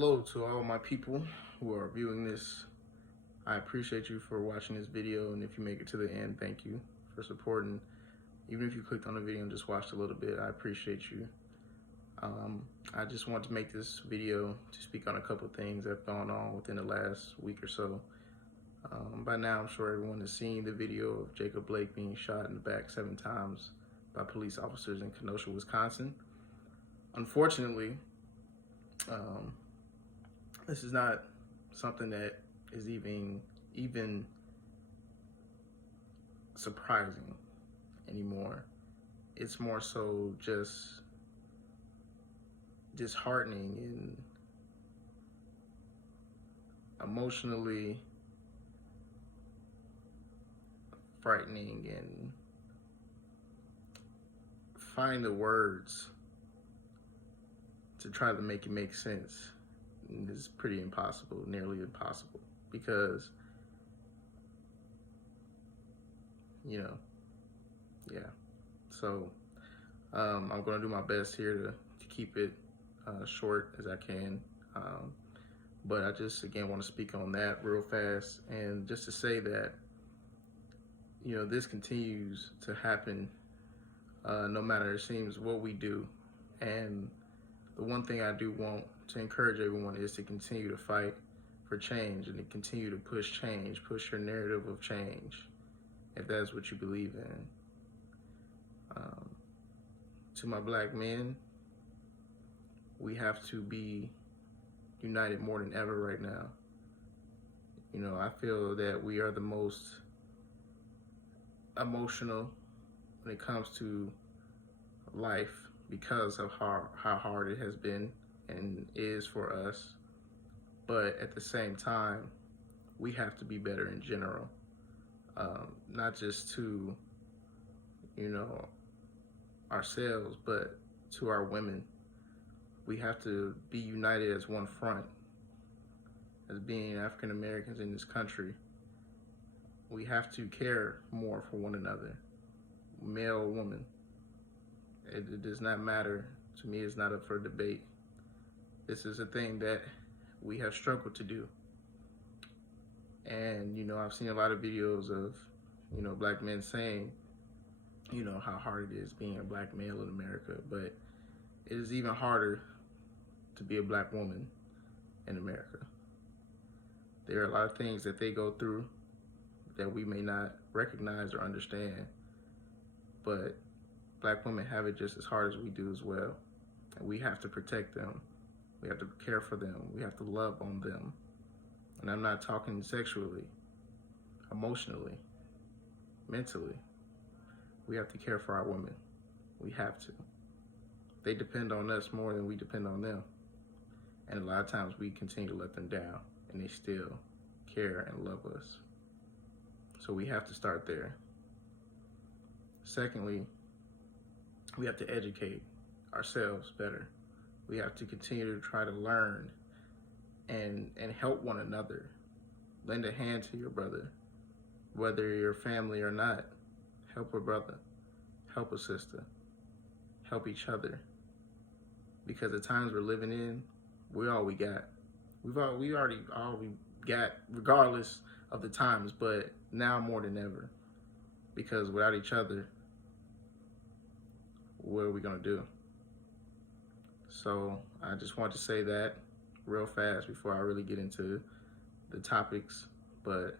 Hello to all my people who are viewing this. I appreciate you for watching this video, and if you make it to the end, thank you for supporting. Even if you clicked on the video and just watched a little bit, I appreciate you. I just want to make this video to speak on a couple of things that have gone on within the last week or so. By now, I'm sure everyone has seen the video of Jacob Blake being shot in the back 7 times by police officers in Kenosha, Wisconsin. Unfortunately, this is not something that is even surprising anymore. It's more so just disheartening and emotionally frightening, and find the words to try to make it make sense. And it's pretty impossible, nearly impossible, because so I'm gonna do my best here to keep it short as I can, but I just again want to speak on that real fast, and just to say that this continues to happen no matter, it seems, what we do. And the one thing I do want to encourage everyone is to continue to fight for change, and to continue to push change, push your narrative of change, if that's what you believe in. To my black men, we have to be united more than ever right now. I feel that we are the most emotional when it comes to life because of how hard it has been and is for us. But at the same time, we have to be better in general, not just to ourselves, but to our women. We have to be united as one front. As being African Americans in this country, we have to care more for one another, male or woman. It does not matter. To me, it's not up for debate. This is a thing that we have struggled to do. And, I've seen a lot of videos of, black men saying, how hard it is being a black male in America, but it is even harder to be a black woman in America. There are a lot of things that they go through that we may not recognize or understand, but black women have it just as hard as we do as well. And we have to protect them. We have to care for them. We have to love on them. And I'm not talking sexually, emotionally, mentally. We have to care for our women. We have to. They depend on us more than we depend on them. And a lot of times we continue to let them down, and they still care and love us. So we have to start there. Secondly, we have to educate ourselves better. We have to continue to try to learn and help one another. Lend a hand to your brother, whether you're family or not. Help a brother, help a sister, help each other. Because the times we're living in, we're all we got. We already all we got, regardless of the times, but now more than ever. Because without each other, what are we gonna do? So I just want to say that real fast before I really get into the topics, but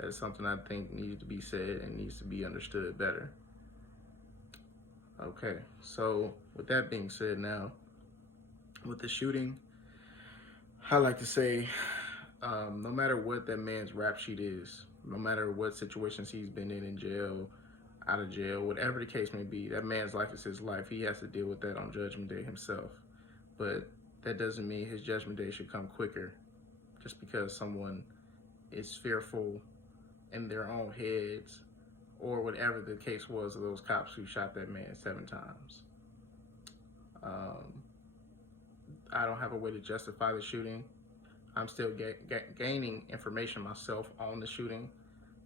that's something I think needs to be said and needs to be understood better. Okay, so with that being said, now with the shooting, I like to say, no matter what that man's rap sheet is, no matter what situations he's been in jail, out of jail, whatever the case may be, that man's life is his life. He has to deal with that on Judgment Day himself. But that doesn't mean his Judgment Day should come quicker just because someone is fearful in their own heads, or whatever the case was of those cops who shot that man 7 times. I don't have a way to justify the shooting. I'm still gaining information myself on the shooting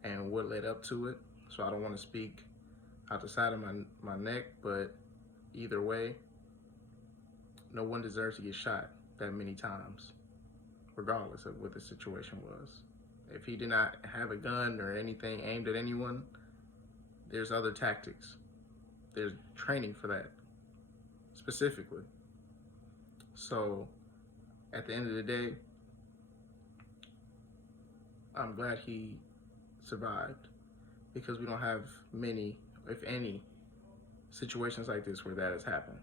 and what led up to it. So I don't want to speak out the side of my neck, but either way, no one deserves to get shot. that many times, regardless of what the situation was. If he did not have a gun or anything aimed at anyone, there's other tactics. There's training for that, specifically. So, at the end of the day, I'm glad he survived, because we don't have many, if any, situations like this where that has happened.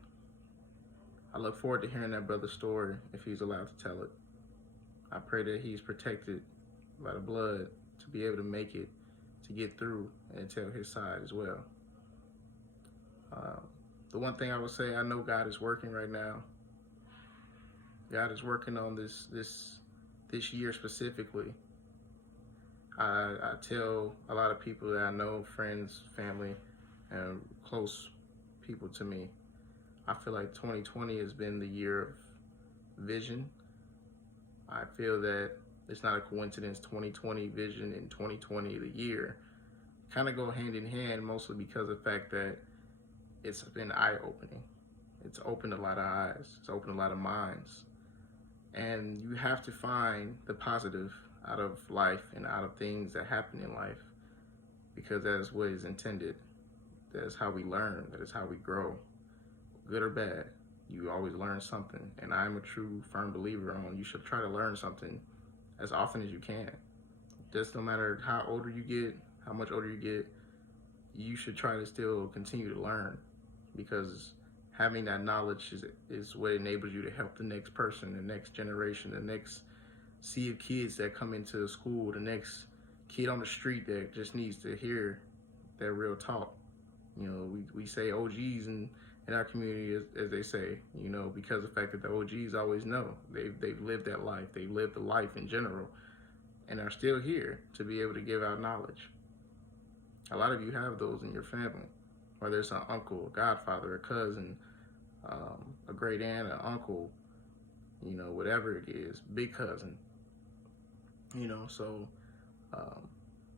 I look forward to hearing that brother's story if he's allowed to tell it. I pray that he's protected by the blood to be able to make it, to get through and tell his side as well. The one thing I would say, I know God is working right now. God is working on this year specifically. I tell a lot of people that I know, friends, family, and close people to me, I feel like 2020 has been the year of vision. I feel that it's not a coincidence 2020 vision and 2020 the year kind of go hand in hand, mostly because of the fact that it's been eye-opening. It's opened a lot of eyes. It's opened a lot of minds. And you have to find the positive out of life and out of things that happen in life, because that is what is intended. That is how we learn. That is how we grow. Good or bad, you always learn something. And I'm a true, firm believer on you should try to learn something as often as you can. Just no matter how older you get, how much older you get, you should try to still continue to learn, because having that knowledge is what enables you to help the next person, the next generation, the next sea of kids that come into school, the next kid on the street that just needs to hear that real talk. You know, we say OGs in our community, as they say, you know, because of the fact that the OGs always know. They've lived that life. They've lived the life in general and are still here to be able to give out knowledge. A lot of you have those in your family, whether it's an uncle, a godfather, a cousin, a great aunt, an uncle, you know, whatever it is, big cousin. You know, so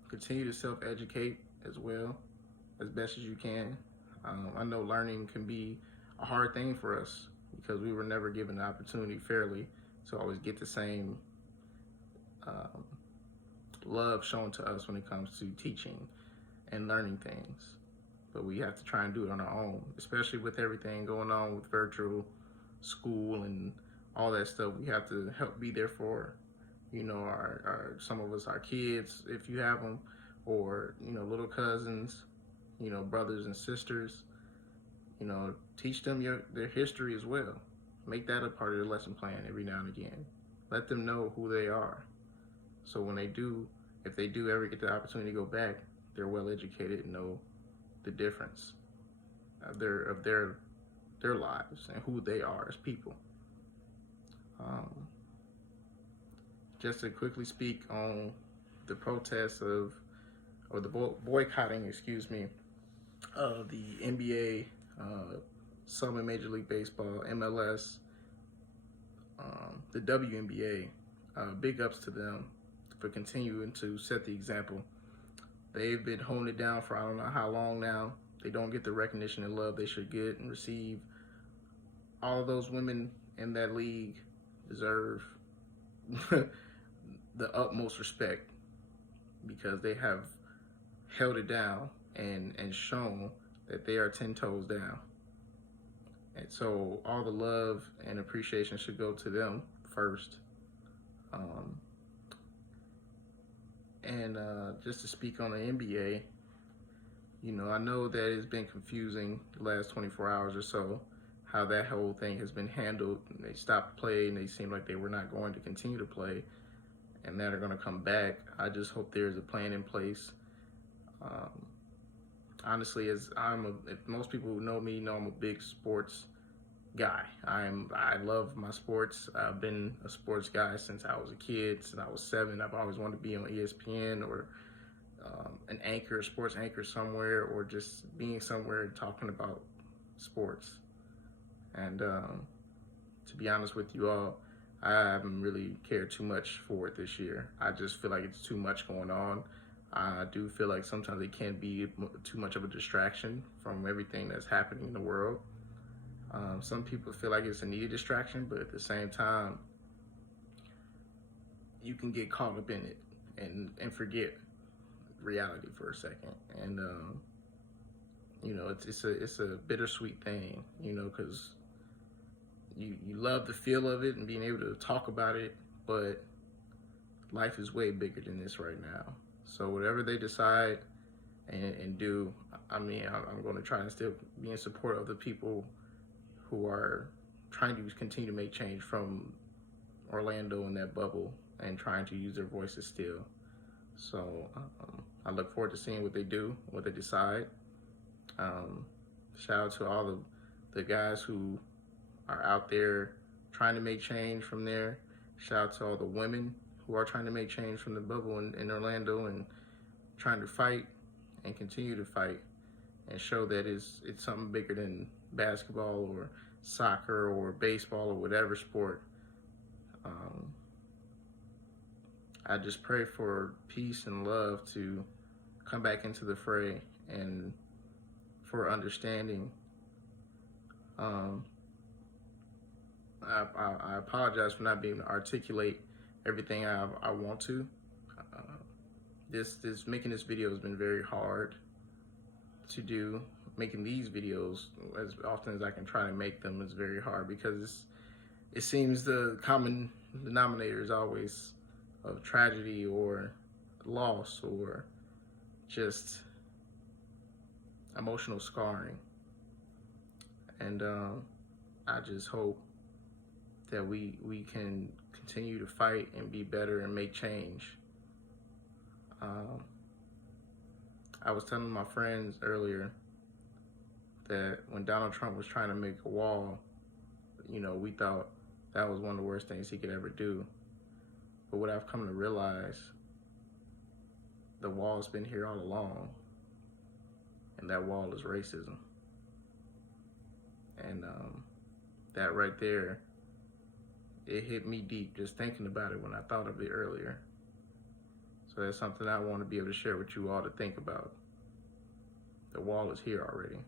continue to self-educate as well, as best as you can. I know learning can be a hard thing for us, because we were never given the opportunity fairly to always get the same love shown to us when it comes to teaching and learning things. But we have to try and do it on our own, especially with everything going on with virtual school and all that stuff. We have to help be there for, you know, our some of us, our kids, if you have them, or, you know, little cousins, you know, brothers and sisters. You know, teach them their history as well. Make that a part of the lesson plan every now and again. Let them know who they are. So when they do, if they do ever get the opportunity to go back, they're well educated and know the difference of their lives and who they are as people. Just to quickly speak on the protests or the boycotting, of the NBA, some in Major League Baseball, MLS, the WNBA. Big ups to them for continuing to set the example. They've been holding it down for I don't know how long now. They don't get the recognition and love they should get and receive. All of those women in that league deserve the utmost respect, because they have held it down and shown that they are 10 toes down. And so all the love and appreciation should go to them first. Just to speak on the NBA, you know, I know that it's been confusing the last 24 hours or so, how that whole thing has been handled. They stopped playing, they seemed like they were not going to continue to play, and now they're going to come back. I just hope there's a plan in place. Honestly, if most people who know me know I'm a big sports guy. I love my sports. I've been a sports guy since I was a kid. Since I was 7, I've always wanted to be on ESPN or an anchor, sports anchor somewhere, or just being somewhere talking about sports. And to be honest with you all, I haven't really cared too much for it this year. I just feel like it's too much going on. I do feel like sometimes it can be too much of a distraction from everything that's happening in the world. Some people feel like it's a needed distraction, but at the same time, you can get caught up in it and forget reality for a second. And you know, it's a bittersweet thing, you know, because you love the feel of it and being able to talk about it, but life is way bigger than this right now. So whatever they decide and do, I mean, I'm going to try and still be in support of the people who are trying to continue to make change from Orlando in that bubble and trying to use their voices still. So I look forward to seeing what they do, what they decide. Shout out to all the guys who are out there trying to make change from there. Shout out to all the women who are trying to make change from the bubble in Orlando and trying to fight and continue to fight and show that it's something bigger than basketball or soccer or baseball or whatever sport. I just pray for peace and love to come back into the fray and for understanding. I apologize for not being able to articulate everything I want to. This making this video has been very hard to do. Making these videos as often as I can try to make them is very hard because it seems the common denominator is always of tragedy or loss or just emotional scarring. And I just hope that we can continue to fight and be better and make change. I was telling my friends earlier that when Donald Trump was trying to make a wall, you know, we thought that was one of the worst things he could ever do. But what I've come to realize, the wall's been here all along, and that wall is racism. And that right there, it hit me deep just thinking about it when I thought of it earlier. So that's something I want to be able to share with you all to think about. The wall is here already,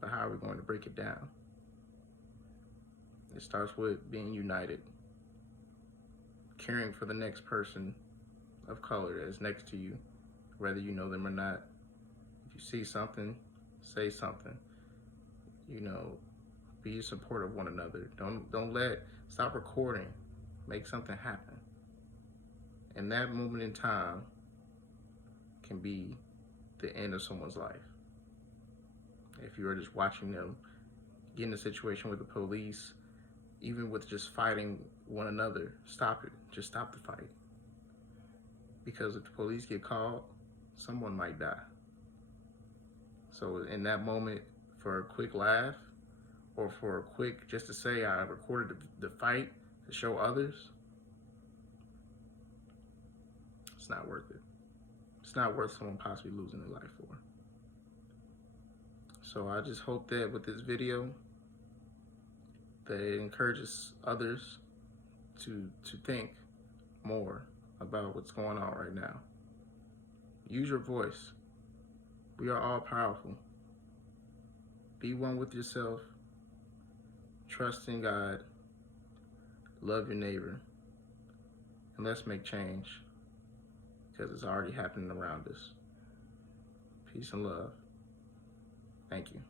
but how are we going to break it down? It starts with being united, caring for the next person of color that is next to you, whether you know them or not. If you see something, say something. You know, be supportive of one another. Stop recording. Make something happen. And that moment in time can be the end of someone's life. If you are just watching them get in a situation with the police, even with just fighting one another, stop it. Just stop the fight. Because if the police get called, someone might die. So in that moment, for a quick laugh, or for a quick, just to say I recorded the fight to show others, it's not worth it. It's not worth someone possibly losing their life for. So I just hope that with this video, that it encourages others to think more about what's going on right now. Use your voice. We are all powerful. Be one with yourself. Trust in God. Love your neighbor. And let's make change, because it's already happening around us. Peace and love. Thank you.